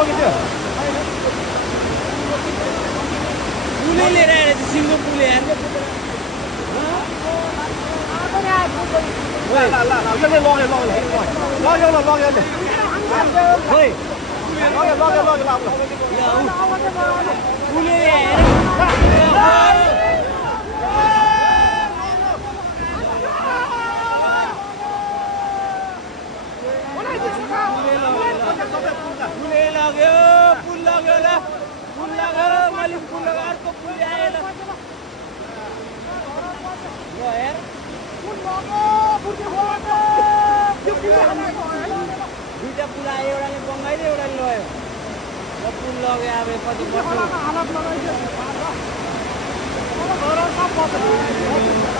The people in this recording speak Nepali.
लगिदियो पुलै लिएर आएर सिङ्गो पुल यार दुईटा पुल आयो एउटाले बङ्गाइदियो एउटाले लयो पुल लग्यो अब कति वर्ष